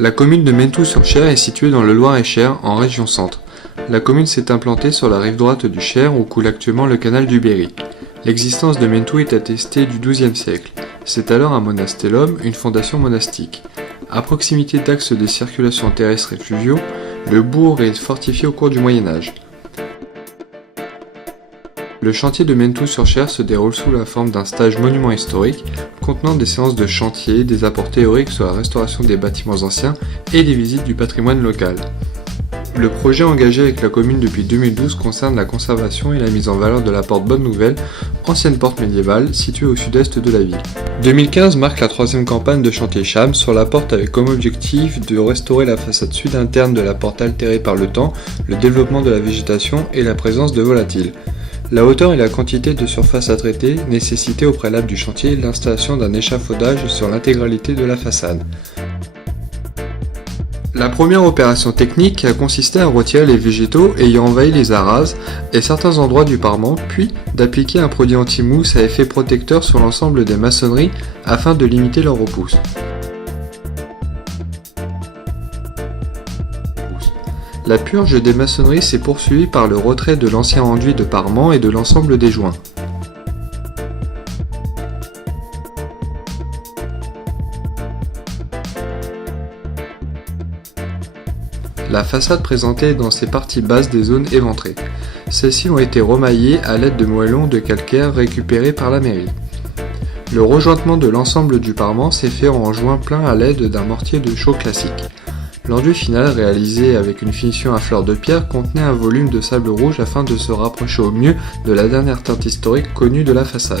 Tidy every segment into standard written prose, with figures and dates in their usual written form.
La commune de Menthou-sur-Cher est située dans le Loir-et-Cher, en région centre. La commune s'est implantée sur la rive droite du Cher où coule actuellement le canal du Berry. L'existence de Menthou est attestée du XIIe siècle. C'est alors un monastellum, une fondation monastique. À proximité d'axes de circulation terrestre et fluviaux, le bourg est fortifié au cours du Moyen-Âge. Le chantier de Menthou-sur-Cher se déroule sous la forme d'un stage monument historique, contenant des séances de chantier, des apports théoriques sur la restauration des bâtiments anciens et des visites du patrimoine local. Le projet engagé avec la commune depuis 2012 concerne la conservation et la mise en valeur de la porte Bonne Nouvelle, ancienne porte médiévale située au sud-est de la ville. 2015 marque la troisième campagne de chantier Cham sur la porte avec comme objectif de restaurer la façade sud interne de la porte altérée par le temps, le développement de la végétation et la présence de volatiles. La hauteur et la quantité de surface à traiter nécessitaient au préalable du chantier l'installation d'un échafaudage sur l'intégralité de la façade. La première opération technique a consisté à retirer les végétaux ayant envahi les arases et certains endroits du parement, puis d'appliquer un produit anti-mousse à effet protecteur sur l'ensemble des maçonneries afin de limiter leur repousse. La purge des maçonneries s'est poursuivie par le retrait de l'ancien enduit de parement et de l'ensemble des joints. La façade présentait dans ses parties basses des zones éventrées. Celles-ci ont été remaillées à l'aide de moellons de calcaire récupérés par la mairie. Le rejointement de l'ensemble du parement s'est fait en joint plein à l'aide d'un mortier de chaux classique. L'enduit final, réalisé avec une finition à fleur de pierre, contenait un volume de sable rouge afin de se rapprocher au mieux de la dernière teinte historique connue de la façade.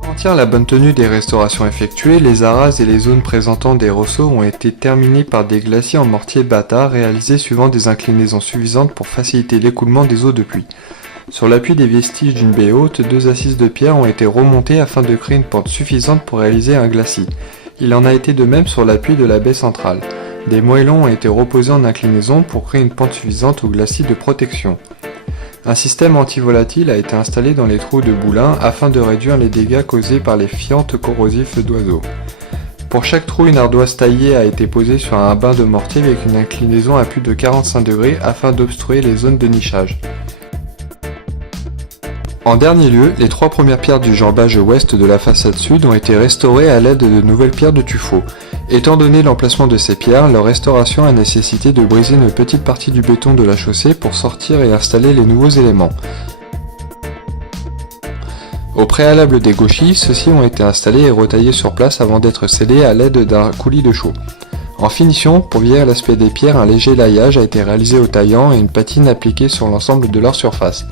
Pour garantir la bonne tenue des restaurations effectuées, les arases et les zones présentant des ressauts ont été terminées par des glacis en mortier bâtard réalisés suivant des inclinaisons suffisantes pour faciliter l'écoulement des eaux de pluie. Sur l'appui des vestiges d'une baie haute, 2 assises de pierre ont été remontées afin de créer une pente suffisante pour réaliser un glacis. Il en a été de même sur l'appui de la baie centrale. Des moellons ont été reposés en inclinaison pour créer une pente suffisante au glacis de protection. Un système anti-volatile a été installé dans les trous de boulins afin de réduire les dégâts causés par les fientes corrosifs d'oiseaux. Pour chaque trou, une ardoise taillée a été posée sur un bain de mortier avec une inclinaison à plus de 45 degrés afin d'obstruer les zones de nichage. En dernier lieu, les 3 premières pierres du jambage ouest de la façade sud ont été restaurées à l'aide de nouvelles pierres de tuffeau. Étant donné l'emplacement de ces pierres, leur restauration a nécessité de briser une petite partie du béton de la chaussée pour sortir et installer les nouveaux éléments. Au préalable des gauchis, ceux-ci ont été installés et retaillés sur place avant d'être scellés à l'aide d'un coulis de chaux. En finition, pour vieillir l'aspect des pierres, un léger laillage a été réalisé au taillant et une patine appliquée sur l'ensemble de leur surface.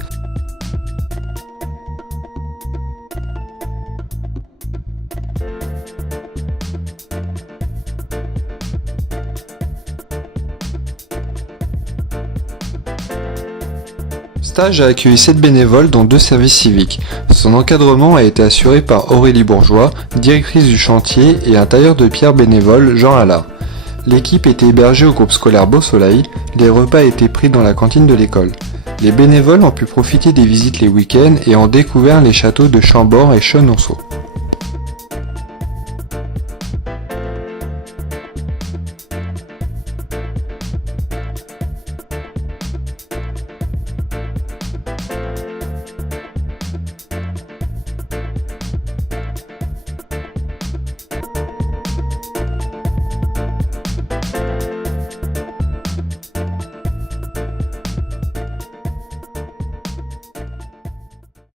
Le stage a accueilli 7 bénévoles dont 2 services civiques. Son encadrement a été assuré par Aurélie Bourgeois, directrice du chantier, et un tailleur de pierre bénévole, Jean Allard. L'équipe était hébergée au groupe scolaire Beau Soleil, les repas étaient pris dans la cantine de l'école. Les bénévoles ont pu profiter des visites les week-ends et ont découvert les châteaux de Chambord et Chenonceau.